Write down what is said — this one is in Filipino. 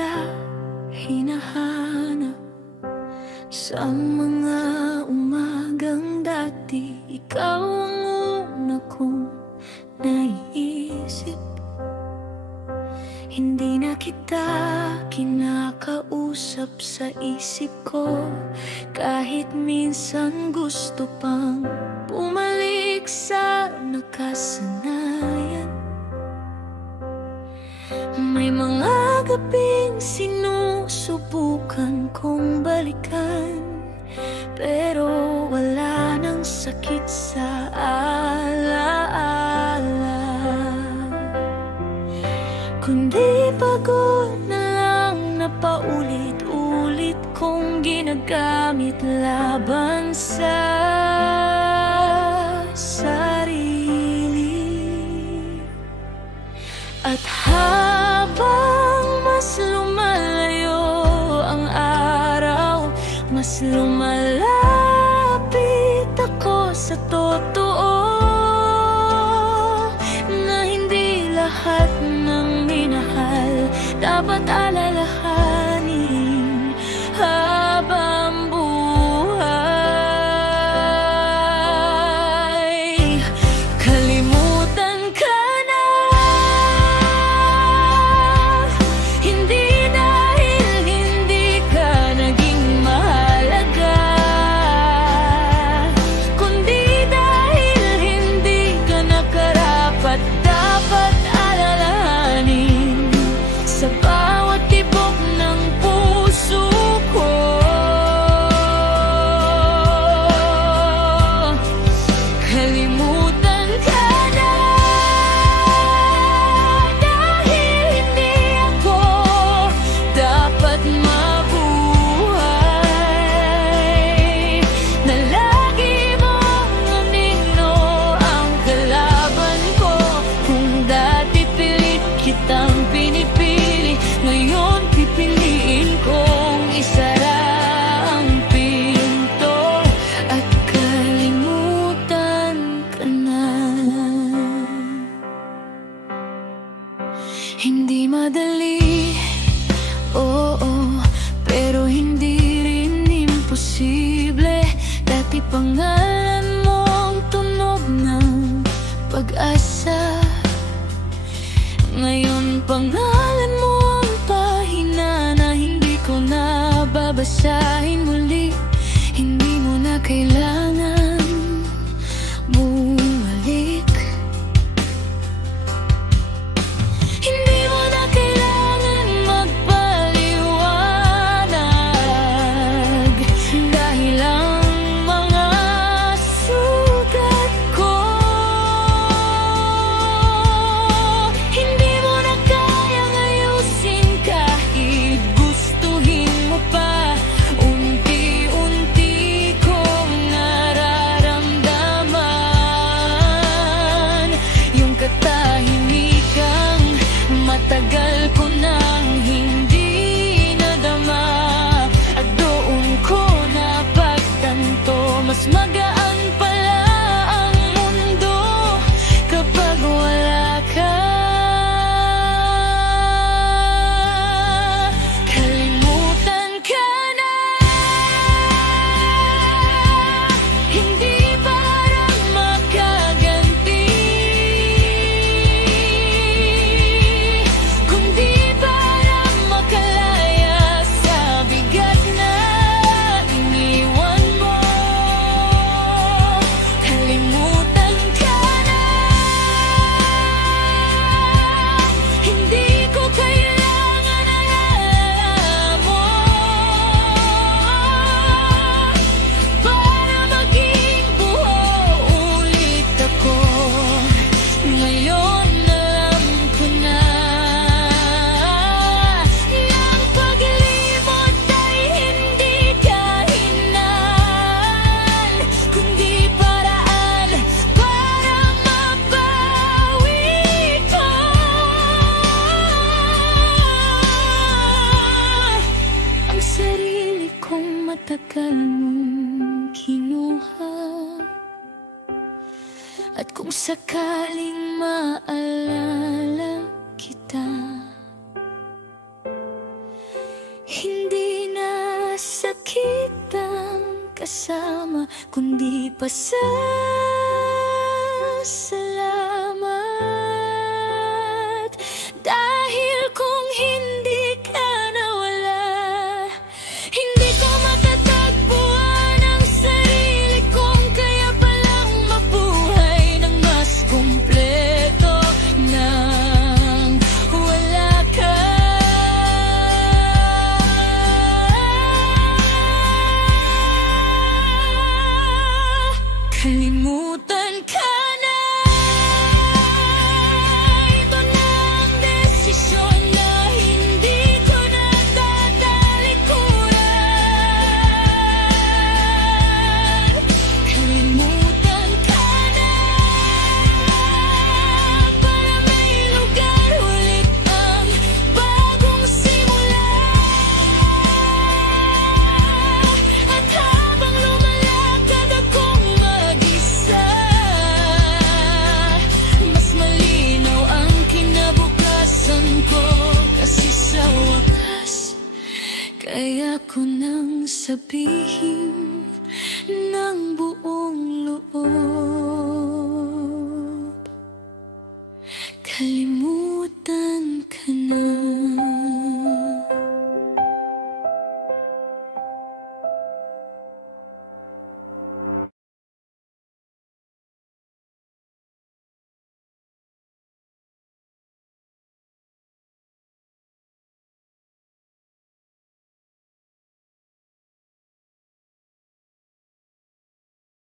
kita hinahanap sa mga umagang dati. Ikaw ang una kong naiisip. Hindi na kita kinakausap sa isip ko, kahit minsan gusto pang bumalik sa nakasanayan. May mga gabing sinusubukan kong balikan, pero wala nang sakit sa alaala, kundi pagod na lang na paulit-ulit kong ginagamit laban sa sarili. At habang mas lumalayo ang araw, mas lumalapit ako sa totoo, na hindi lahat ng minahal dapat alalahanin habang buhay. Kalimutan ka na, hindi dahil hindi ka naging mahalaga, kundi dahil hindi ka nakarapat. Dapat alalahanin sa bawat tibok ng puso ko. Kalimutan ka na, dahil hindi ako dapat mabuhay na lagi mong anino ang kalaban ko. Kung dati pilit kitang pinipili, ngayon pipiliin kong isara ang pinto at kalimutan ka na. Hindi madali, oo, pero hindi rin imposible. Dati pangalan mong tunog ng pag-asa, ngayon pangalan mo ang pahina na hindi ko na babasahin muli. Hindi mo na kailangan bumalik, hindi mo na kailangan magpaliwanag, dahil ang mga sugat ko hindi mo na kayang ayusin kahit gustuhin mo pa. Unti-unti kong nararamdaman yung katahimikang matagal ko nang hindi nadama. At doon ko napagtanto, mas magaan pala ang mundo kapag wala ka. Kalimutan ka na, hindi para makaganti, kundi para makalaya sa bigat na iniwan mo. Kalimutan ka na, hindi ko kailangan alam mo para maging buo ulit ako. Ngayon alam ko na ang paglimot ay hindi kahinaan, kundi paraan para mabawi ka. Ang sarili kong matagal mong kinuha, at kung sakaling maalala kita, makakasama kundi pasasalamat. Dahil kung hindi ka nawala, hindi ko matatagpuan ang sarili kong kaya palang mabuhay ng mas kumpleto nang wala ka. Kalimutan ka na. Ito na ang desisyon na hindi ko na tatalikuran. Kalimutan ka na para may lugar ulit ang bagong simula. At habang lumalakad akong mag-isa, mas malinaw ang kinabukasan ko. Kasi sa wakas, kaya ko nang sabihin ng buong loob, kalimutan ka na.